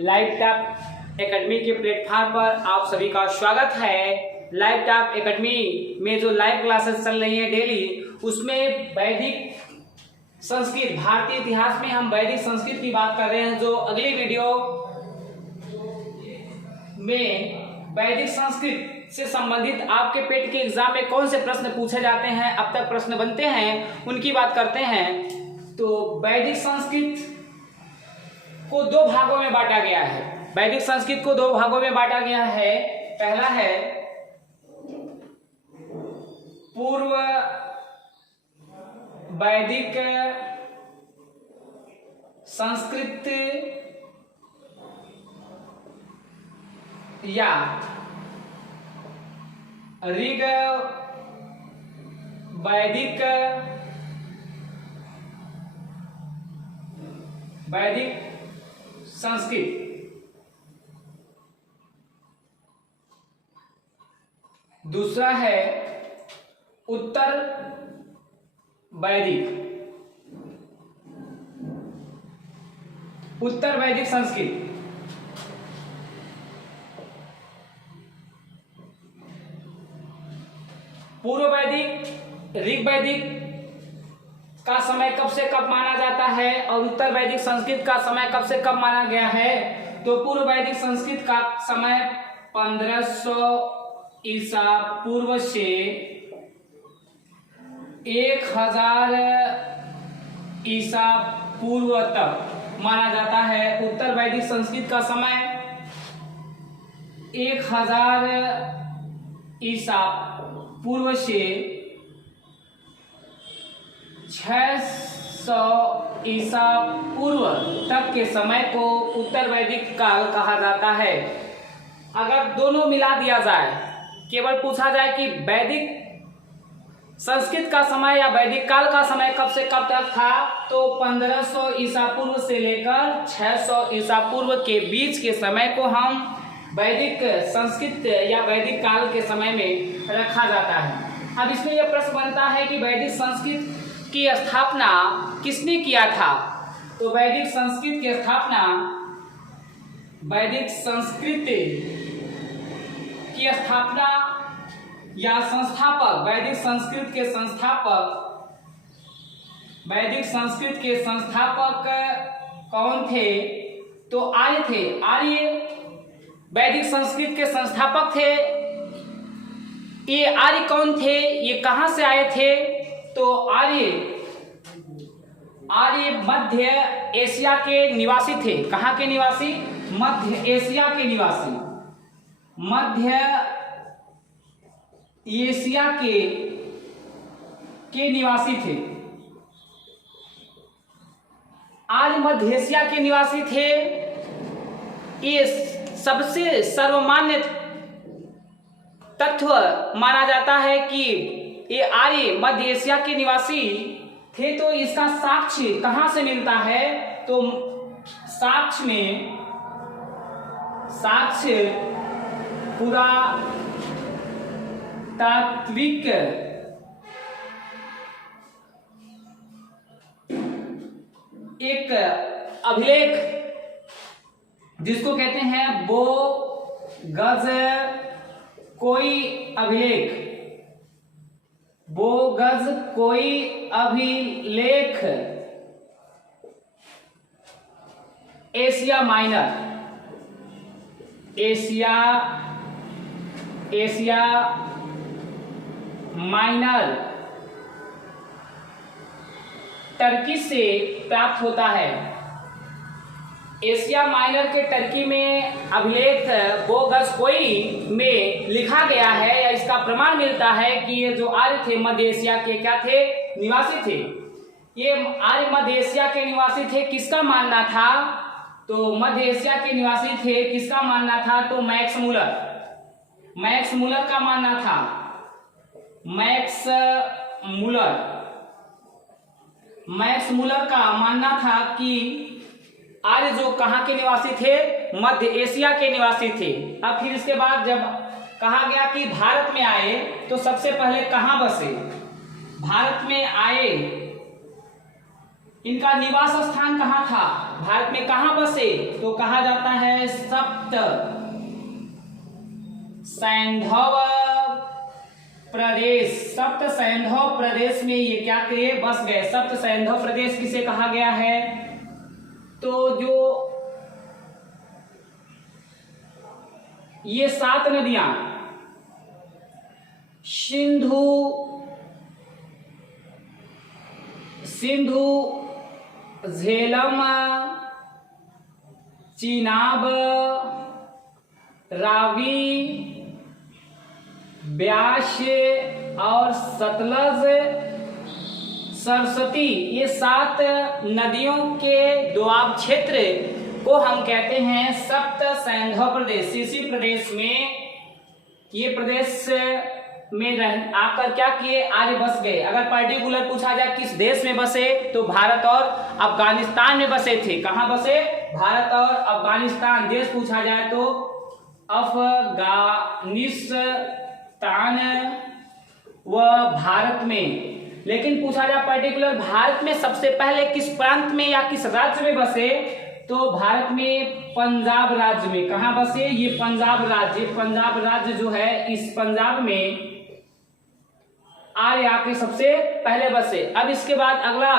Live top academy के platform पर आप सभी का स्वागत है। लाइव टॉप एकेडमी में जो लाइव क्लासेस चल रही हैं डेली, उसमें वैदिक संस्कृत, भारतीय इतिहास में हम वैदिक संस्कृत की बात कर रहे हैं। जो अगली वीडियो में वैदिक संस्कृत से संबंधित आपके पेट के एग्जाम में कौन से प्रश्न पूछे जाते हैं, अब तक प्रश्न बनते हैं, उनकी बात करते हैं। तो वैदिक संस्कृत को दो भागों में बांटा गया है। वैदिक संस्कृत को दो भागों में बांटा गया है। पहला है पूर्व वैदिक संस्कृत या ऋग वैदिक संस्कृत। दूसरा है उत्तर वैदिक संस्कृत। पूर्व वैदिक, ऋग वैदिक का समय कब से कब माना जाता है और उत्तर वैदिक संस्कृत का समय कब से कब माना गया है। तो पूर्व वैदिक संस्कृत का समय 1500 ईसा पूर्व से 1000 ईसा पूर्व तक माना जाता है। उत्तर वैदिक संस्कृत का समय 1000 ईसा पूर्व से 600 ईसा पूर्व तक के समय को उत्तर वैदिक काल कहा जाता है। अगर दोनों मिला दिया जाए, केवल पूछा जाए कि वैदिक संस्कृत का समय या वैदिक काल का समय कब से कब तक था, तो 1500 ईसा पूर्व से लेकर 600 ईसा पूर्व के बीच के समय को हम वैदिक संस्कृत या वैदिक काल के समय में रखा जाता है। अब इसमें यह प्रश्न बनता है कि वैदिक संस्कृत की स्थापना किसने किया था। तो वैदिक संस्कृत की स्थापना, वैदिक संस्कृत की स्थापना या संस्थापक, वैदिक संस्कृत के संस्थापक कौन थे। तो आर्य थे। आर्य वैदिक संस्कृत के संस्थापक थे। ये आर्य कौन थे, ये कहां से आए थे। तो आर्य मध्य एशिया के निवासी थे। कहां के निवासी? मध्य एशिया के निवासी। मध्य एशिया के निवासी थे। आर्य मध्य एशिया के निवासी थे। ये सबसे सर्वमान्य तथ्य माना जाता है कि ये आर्य मध्य एशिया के निवासी थे। तो इसका साक्ष्य कहां से मिलता है। तो साक्ष्य पुरातात्विक एक अभिलेख, जिसको कहते हैं बो गज कोई अभिलेख, बोगज कोई अभिलेख एशिया माइनर टर्की से प्राप्त होता है। एशिया माइनर के टर्की में अभिलेख बोगस कोई में लिखा गया है, या इसका प्रमाण मिलता है कि ये जो आर्य थे मध्य एशिया के क्या थे, निवासी थे। ये आर्य मध्य एशिया के निवासी थे। किसका मानना था। तो मध्य एशिया के निवासी थे। किसका मानना था। तो मैक्स मूलर का मानना था। मैक्स मूलर का मानना था कि आर्य जो कहाँ के निवासी थे, मध्य एशिया के निवासी थे। अब फिर इसके बाद जब कहा गया कि भारत में आए, तो सबसे पहले कहाँ बसे। भारत में आए इनका निवास स्थान कहाँ था, भारत में कहाँ बसे, तो कहा जाता है सप्त सैंधव प्रदेश। सप्त सैंधव प्रदेश में ये क्या किए, बस गए। सप्त सैंधव प्रदेश किसे कहा गया है, तो जो ये 7 नदियां सिंधु, झेलम, चिनाब, रावी, ब्यास और सतलज, सरस्वती, ये 7 नदियों के दोआब क्षेत्र को हम कहते हैं सप्त सैंधव प्रदेश। इसी प्रदेश में, ये प्रदेश में आकर क्या किए, आर्य बस गए। अगर पर्टिकुलर पूछा जाए किस देश में बसे, तो भारत और अफगानिस्तान में बसे थे। कहाँ बसे, भारत और अफगानिस्तान। देश पूछा जाए तो अफगानिस्तान व भारत में। लेकिन पूछा जाए पर्टिकुलर भारत में सबसे पहले किस प्रांत में या किस राज्य में बसे, तो भारत में पंजाब राज्य में। कहाँ बसे, ये पंजाब राज्य। पंजाब राज्य जो है, इस पंजाब में आर्य आके सबसे पहले बसे। अब इसके बाद अगला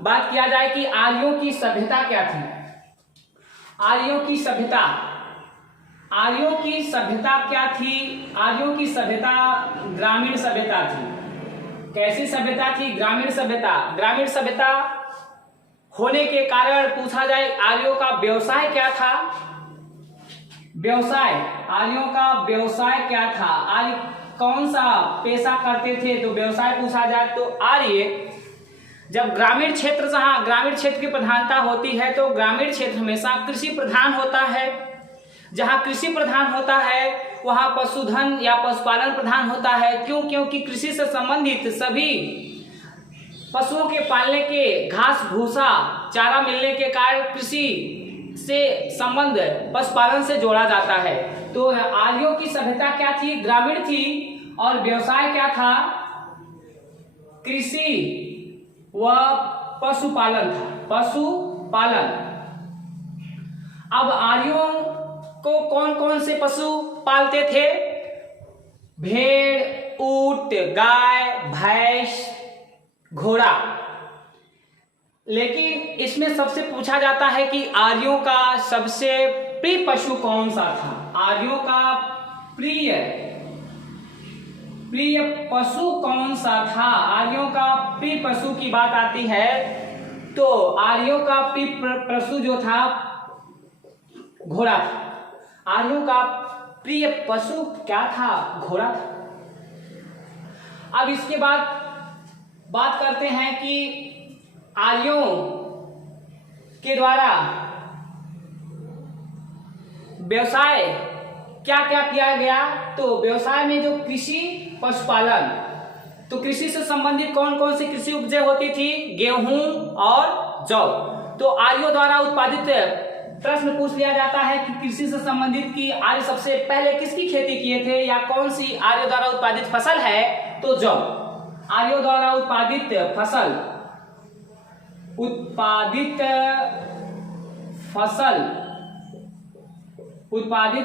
बात किया जाए कि आर्यों की सभ्यता क्या थी। आर्यों की सभ्यता क्या थी, आर्यों की सभ्यता ग्रामीण सभ्यता थी। कैसी सभ्यता थी, ग्रामीण सभ्यता। ग्रामीण सभ्यता होने के कारण पूछा जाए आर्यों का व्यवसाय क्या था, आर्यों का व्यवसाय क्या था, आर्य कौन सा पेशा करते थे, तो व्यवसाय पूछा जाए तो आर्य जब ग्रामीण क्षेत्र, जहाँ ग्रामीण क्षेत्र की प्रधानता होती है, तो ग्रामीण क्षेत्र हमेशा कृषि प्रधान होता है। जहाँ कृषि प्रधान होता है वहाँ पशुधन या पशुपालन प्रधान होता है। क्यों, क्योंकि कृषि से संबंधित सभी पशुओं के पालने के, घास भूसा चारा मिलने के कारण कृषि से संबंध पशुपालन से जोड़ा जाता है। तो आर्यों की सभ्यता क्या थी, ग्रामीण थी, और व्यवसाय क्या था, कृषि व पशुपालन था, पशुपालन। अब आर्यों को कौन कौन से पशु पालते थे, भेड़, ऊंट, गाय, भैंस, घोड़ा। लेकिन इसमें सबसे पूछा जाता है कि आर्यों का सबसे प्रिय पशु कौन सा था। आर्यों का प्रिय पशु कौन सा था। आर्यों का प्रिय पशु की बात आती है तो आर्यों का प्रिय पशु जो था घोड़ा था। आर्यों का प्रिय पशु क्या था, घोड़ा था। अब इसके बाद बात करते हैं कि आर्यों के द्वारा व्यवसाय क्या क्या किया गया, तो व्यवसाय में जो कृषि, पशुपालन, तो कृषि से संबंधित कौन कौन सी कृषि उपजें होती थी, गेहूं और जौ। तो आर्यों द्वारा उत्पादित, प्रश्न पूछ लिया जाता है कि कृषि से संबंधित की आर्य सबसे पहले किसकी खेती किए थे या कौन सी आर्यों द्वारा उत्पादित फसल है, तो जौ। आर्यों द्वारा उत्पादित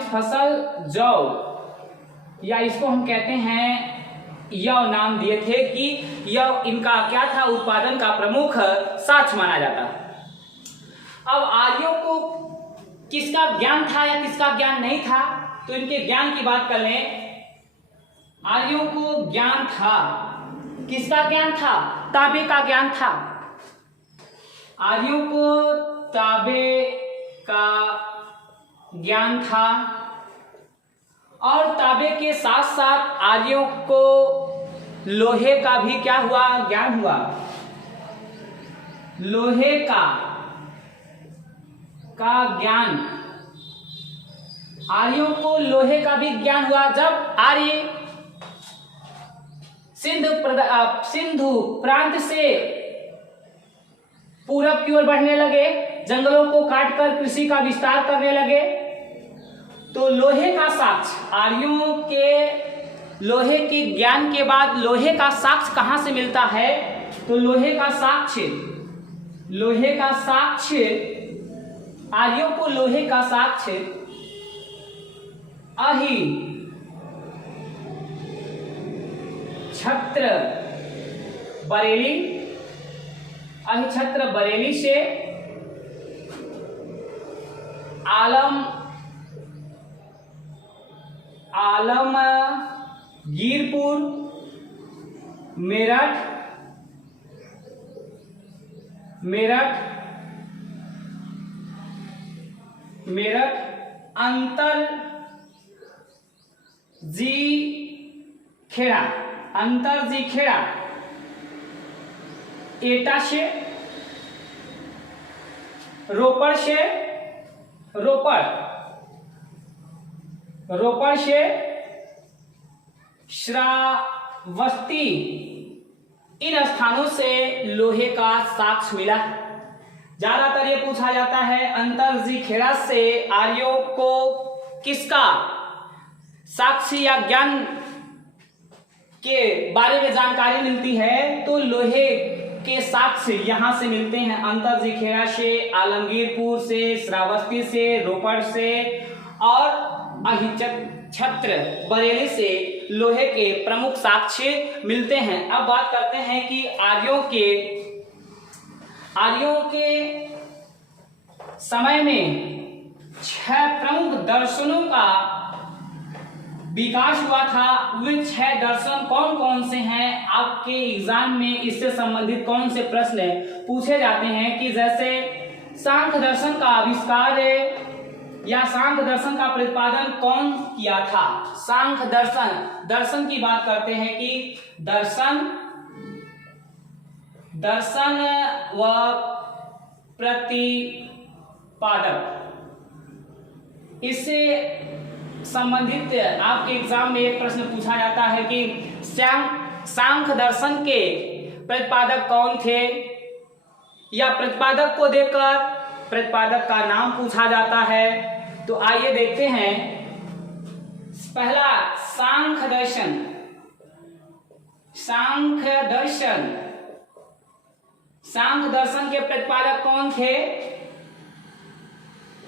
फसल जौ, या इसको हम कहते हैं यव नाम दिए थे कि यव इनका क्या था, उत्पादन का प्रमुख साक्ष्य माना जाता है। अब आर्यों को किसका ज्ञान था या किसका ज्ञान नहीं था, तो इनके ज्ञान की बात कर लें। आर्यों को ज्ञान था, किसका ज्ञान था, ताबे का ज्ञान था। आर्यों को ताबे का ज्ञान था, और ताबे के साथ साथ आर्यों को लोहे का भी क्या हुआ, ज्ञान हुआ। लोहे का ज्ञान, आर्यों को लोहे का भी ज्ञान हुआ जब आर्य सिंधु प्रांत से पूरब की ओर बढ़ने लगे, जंगलों को काटकर कृषि का विस्तार करने लगे, तो लोहे का साक्ष्य, आर्यों के लोहे के ज्ञान के बाद लोहे का साक्ष्य कहां से मिलता है, तो लोहे का साक्ष्य लोहे का साक्ष्य, आर्यों को लोहे का साक्ष्य अहि छत्र बरेली, अहि छत्र बरेली से आलमगीरपुर, मेरठ अंतरजी खेड़ा एटा से, रोपड़ से श्रावस्ती, इन स्थानों से लोहे का साक्ष्य मिला। ज्यादातर ये पूछा जाता है अंतरजी खेड़ा से आर्यों को किसका साक्ष्य या ज्ञान के बारे में जानकारी मिलती है, तो लोहे के साक्ष्य यहां से मिलते हैं। अंतरजी खेड़ा से, आलमगीरपुर से, श्रावस्ती से, रोपड़ से और अहिछत्र बरेली से लोहे के प्रमुख साक्ष्य मिलते हैं। अब बात करते हैं कि आर्यों के समय में 6 प्रमुख दर्शनों का विकास हुआ था। वे 6 दर्शन कौन कौन से हैं? आपके एग्जाम में इससे संबंधित कौन से प्रश्न पूछे जाते हैं कि जैसे सांख्य दर्शन का आविष्कार या सांख्य दर्शन का प्रतिपादन कौन किया था? सांख्य दर्शन की बात करते हैं कि दर्शन व प्रतिपादक, इससे संबंधित आपके एग्जाम में एक प्रश्न पूछा जाता है कि सांख्य दर्शन के प्रतिपादक कौन थे, या प्रतिपादक को देखकर प्रतिपादक का नाम पूछा जाता है। तो आइए देखते हैं। पहला सांख्य दर्शन के प्रतिपादक कौन थे?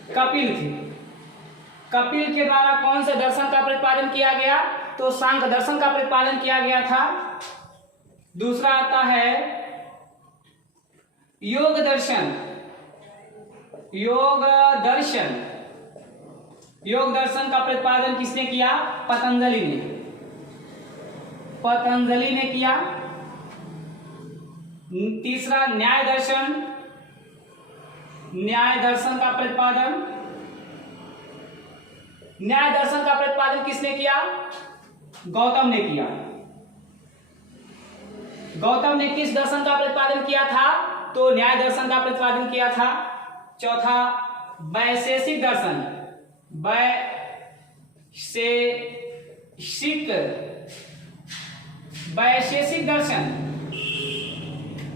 कपिल थे। कपिल के द्वारा कौन से दर्शन का प्रतिपादन किया गया? तो सांख्य दर्शन का प्रतिपादन किया गया था। दूसरा आता है योग दर्शन का प्रतिपादन किसने किया? पतंजलि ने किया। तीसरा न्याय दर्शन का प्रतिपादन किसने किया? गौतम ने किया। गौतम ने किस दर्शन का प्रतिपादन किया था? तो न्याय दर्शन का प्रतिपादन किया था। चौथा वैशेषिक दर्शन,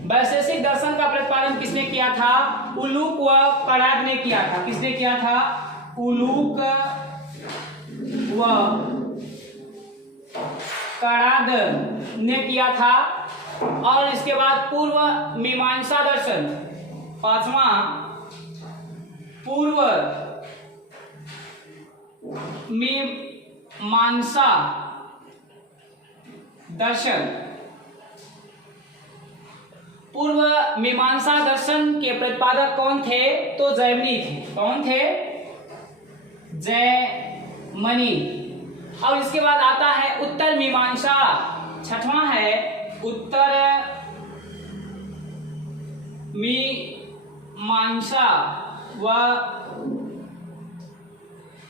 वैशेषिक दर्शन का प्रतिपादन किसने किया था? उलूक व कड़ाद ने किया था। किसने किया था? उलूक व कड़ाद ने किया था। और इसके बाद पूर्व मीमांसा दर्शन, पांचवा पूर्व मीमांसा दर्शन। पूर्व मीमांसा दर्शन के प्रतिपादक कौन थे? तो जैमिनी थे। कौन थे? जैमिनी। और इसके बाद आता है उत्तर मीमांसा। छठवां है उत्तर मीमांसा व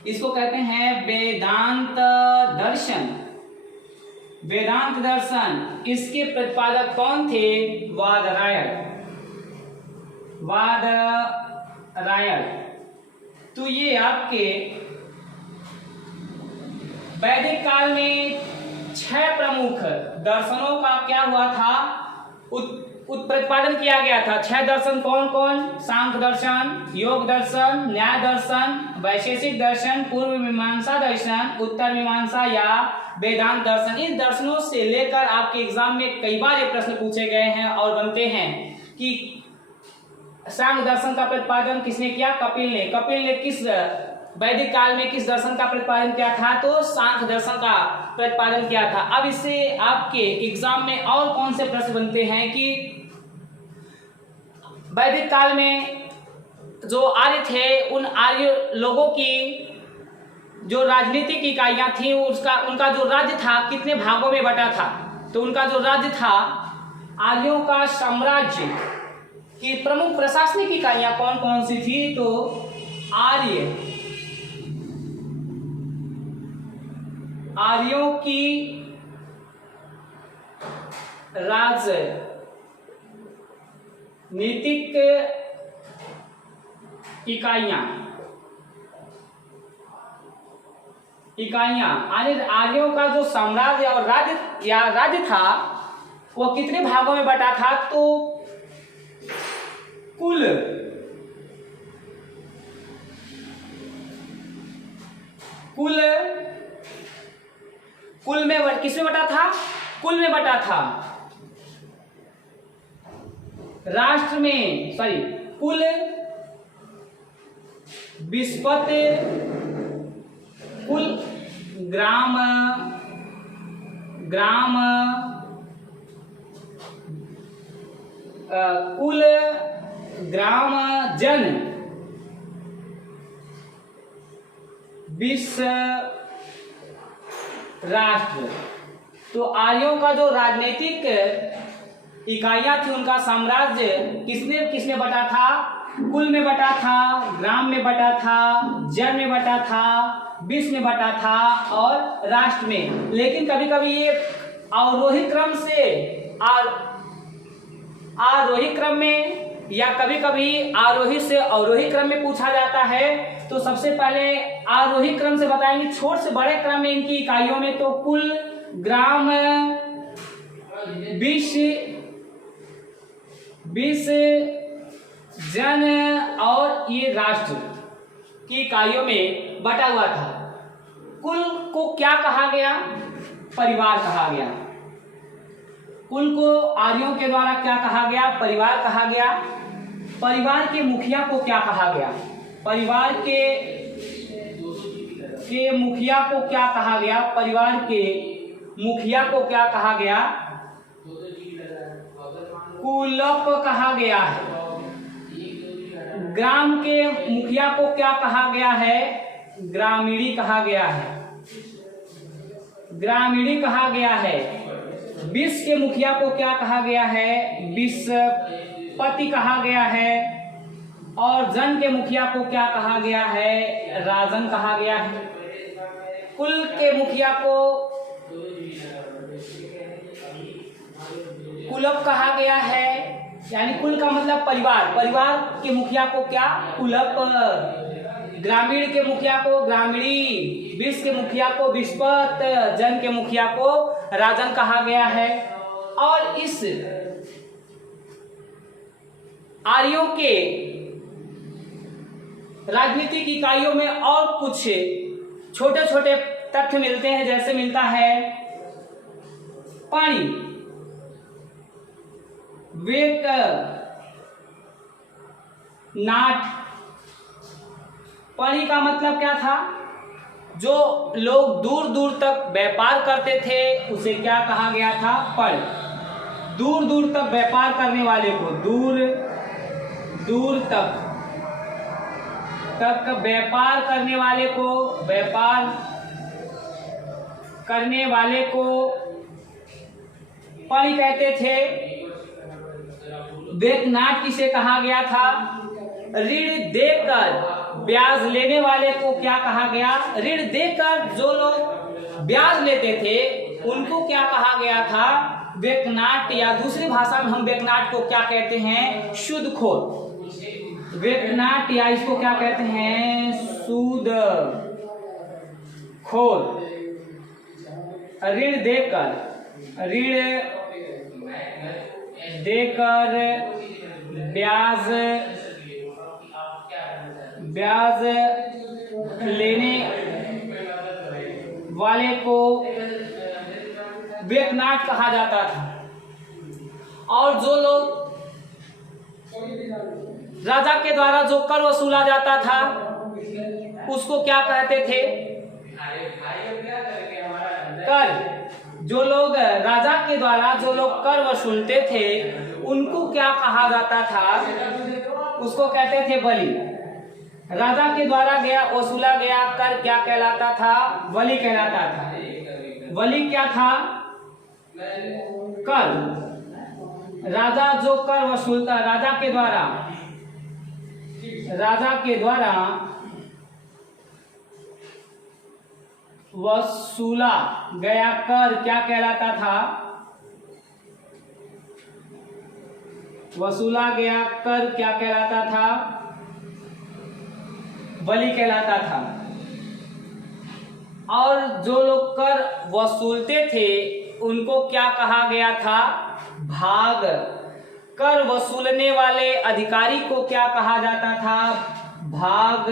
इसको कहते हैं वेदांत दर्शन। इसके प्रतिपादक कौन थे? वादरायण। तो ये आपके वैदिक काल में 6 प्रमुख दर्शनों का क्या हुआ था? प्रतिपादन किया गया था। 6 दर्शन कौन कौन? सांख्य दर्शन, योग दर्शन, न्याय दर्शन, वैशेषिक दर्शन, पूर्व मीमांसा दर्शन, उत्तर मीमांसा या वेदांत दर्शन। इन दर्शनों से लेकर आपके एग्जाम में कई बार ये प्रश्न पूछे गए हैं और बनते हैं कि सांख्य दर्शन का प्रतिपादन किसने किया? कपिल ने। कपिल ने किस वैदिक काल में किस दर्शन का प्रतिपादन किया था? तो सांख्य दर्शन का प्रतिपादन किया था। अब इससे आपके एग्जाम में और कौन से प्रश्न बनते हैं कि वैदिक काल में जो आर्य थे, उन आर्य लोगों की जो राजनीतिक इकाइयां थी, उनका जो राज्य था कितने भागों में बटा था? तो उनका जो राज्य था, आर्यों का साम्राज्य की प्रमुख प्रशासनिक इकाइयां कौन कौन सी थी? तो आर्यों की राजनीतिक इकाइयां आर्यों का जो साम्राज्य और राज्य था वो कितने भागों में बटा था? तो कुल में किसमें बटा था? कुल में बटा था। राष्ट्र में कुल, विस्पत, कुल, ग्राम, कुल, ग्राम, जन, विश्व, राष्ट्र। तो आर्यों का जो राजनीतिक इकाइयां थी, उनका साम्राज्य किसने बटा था? कुल में बटा था, ग्राम में बटा था, जन में बटा था, विश्व में बटा था और राष्ट्र में। लेकिन कभी कभी ये आरोही क्रम में या कभी कभी आरोही से अवरोही क्रम में पूछा जाता है। तो सबसे पहले आरोही क्रम से बताएंगे, छोटे से बड़े क्रम में इनकी इकाइयों में। तो कुल, ग्राम, विश्व, जन और ये राष्ट्र की इकाइयों में बटा हुआ था। कुल को क्या कहा गया? परिवार कहा गया। कुल को आर्यों के द्वारा क्या कहा गया? परिवार कहा गया। परिवार के मुखिया को क्या कहा गया? परिवार के मुखिया को क्या कहा गया? परिवार के मुखिया को क्या कहा गया? कुलप कहा गया है। ग्राम के मुखिया को क्या कहा गया है? ग्रामीणी कहा गया है। ग्रामीणी कहा गया है। विश्व के मुखिया को क्या कहा गया है? विश्वपति कहा गया है। और जन के मुखिया को क्या कहा गया है? राजन कहा गया है। कुल के मुखिया को कुलप कहा गया है, यानी कुल का मतलब परिवार। परिवार के मुखिया को क्या? कुलप। ग्रामीण के मुखिया को ग्रामीणी, विश्व के मुखिया को विस्पत, जन के मुखिया को राजन कहा गया है। और इस आर्यों के राजनीतिक इकाइयों में और कुछ छोटे छोटे तथ्य मिलते हैं। जैसे मिलता है पानी, वेक, नाट। पानी का मतलब क्या था? जो लोग दूर दूर तक व्यापार करते थे उसे क्या कहा गया था? पण। दूर दूर तक व्यापार करने वाले को, दूर दूर तक व्यापार करने वाले को, व्यापार करने वाले को पण कहते थे। वेकनाट किसे कहा गया था? ऋण देकर ब्याज लेने वाले को क्या कहा गया? ऋण देकर जो लोग ब्याज लेते थे उनको क्या कहा गया था? वेकनाट। या दूसरी भाषा में हम वेकनाट को क्या कहते हैं? सूदखोर। वेकनाट या इसको क्या कहते हैं? सूदखोर। ऋण देकर ब्याज लेने वाले को वेकनाट कहा जाता था। और जो लोग राजा के द्वारा जो कर वसूला जाता था उसको क्या कहते थे? कर। जो लोग राजा के द्वारा जो लोग कर वसूलते थे उनको क्या कहा जाता था? उसको कहते थे बलि। राजा के द्वारा गया वसूला गया कर क्या कहलाता था? बलि कहलाता था। बलि क्या था? कर। राजा जो कर वसूलता, राजा के द्वारा वसूला गया कर क्या कहलाता था? वसूला गया कर क्या कहलाता था? बलि कहलाता था। और जो लोग कर वसूलते थे उनको क्या कहा गया था? भाग। कर वसूलने वाले अधिकारी को क्या कहा जाता था? भाग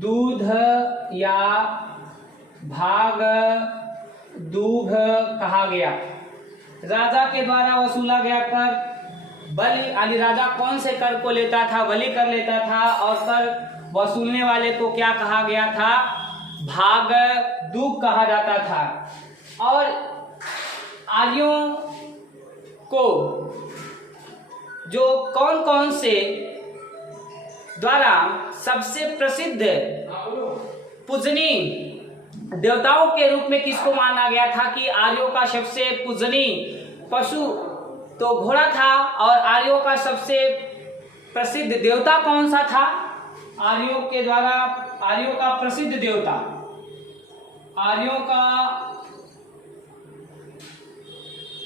दूध या भाग दूध कहा गया। राजा के द्वारा वसूला गया कर बलि, यानी राजा कौन से कर को लेता था? बलि कर लेता था। और कर वसूलने वाले को क्या कहा गया था? भाग दूध कहा जाता था। और आर्यों को जो कौन कौन से द्वारा सबसे प्रसिद्ध पूजनीय देवताओं के रूप में किसको माना गया था कि आर्यों का सबसे पूजनीय पशु तो घोड़ा था? और आर्यों का सबसे प्रसिद्ध देवता कौन सा था? आर्यों के द्वारा आर्यों का प्रसिद्ध देवता, आर्यों का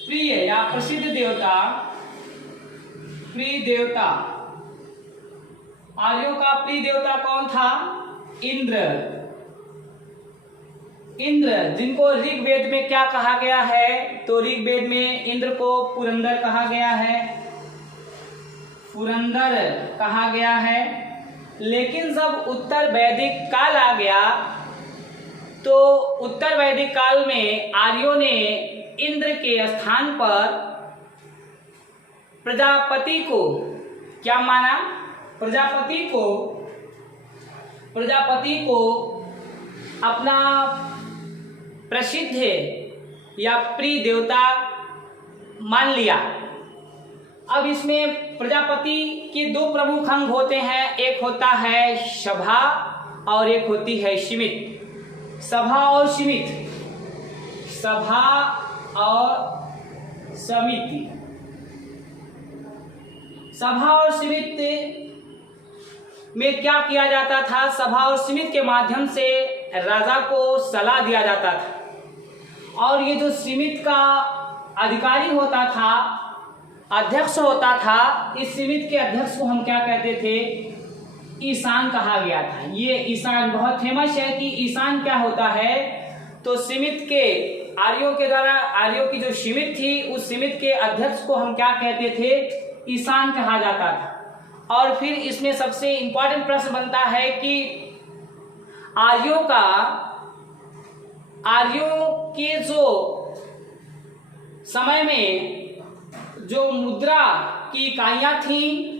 प्रिय या प्रसिद्ध देवता, प्रिय देवता, आर्यों का प्रिय देवता कौन था? इंद्र। इंद्र, जिनको ऋग्वेद में क्या कहा गया है? तो ऋग्वेद में इंद्र को पुरंदर कहा गया है, पुरंदर कहा गया है। लेकिन जब उत्तर वैदिक काल आ गया तो उत्तर वैदिक काल में आर्यों ने इंद्र के स्थान पर प्रजापति को क्या माना? प्रजापति को अपना प्रसिद्ध या प्रिय देवता मान लिया। अब इसमें प्रजापति के दो प्रमुख अंग होते हैं, एक होता है सभा और एक होती है समिति। सभा और समिति, सभा और समिति। सभा और समिति में क्या किया जाता था? सभा और समिति के माध्यम से राजा को सलाह दिया जाता था। और ये जो समिति का अधिकारी होता था, अध्यक्ष होता था, इस समिति के अध्यक्ष को हम क्या कहते थे? ईशान कहा गया था। ये ईशान बहुत फेमस है कि ईशान क्या होता है? तो समिति के आर्यों के द्वारा आर्यों की जो समिति थी उस समिति के अध्यक्ष को हम क्या कहते थे? ईशान कहा जाता था। और फिर इसमें सबसे इंपॉर्टेंट प्रश्न बनता है कि आर्यों के जो समय में जो मुद्रा की इकाइयाँ थीं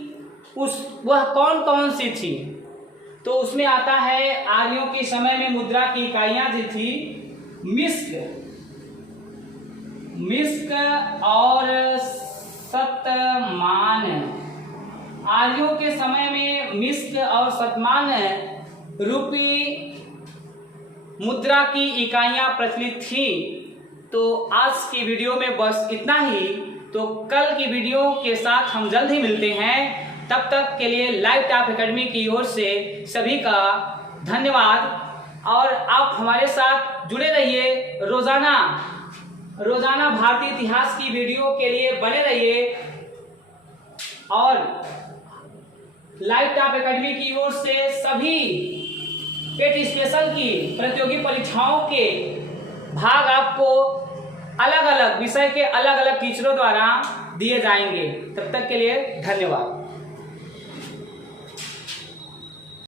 वह कौन कौन सी थी? तो उसमें आता है आर्यों के समय में मुद्रा की इकाइयाँ जो थी मिस्क और शतमान। आर्यों के समय में मिस्क और शतमान रूपी मुद्रा की इकाइयाँ प्रचलित थी। तो आज की वीडियो में बस इतना ही। तो कल की वीडियो के साथ हम जल्द ही मिलते हैं। तब तक के लिए लाइव टॉप एकेडमी की ओर से सभी का धन्यवाद। और आप हमारे साथ जुड़े रहिए, रोजाना भारतीय इतिहास की वीडियो के लिए बने रहिए। और लाइव टॉप एकेडमी की ओर से सभी पेट स्पेशल की प्रतियोगी परीक्षाओं के भाग आपको अलग अलग विषय के अलग अलग टीचरों द्वारा दिए जाएंगे। तब तक के लिए धन्यवाद।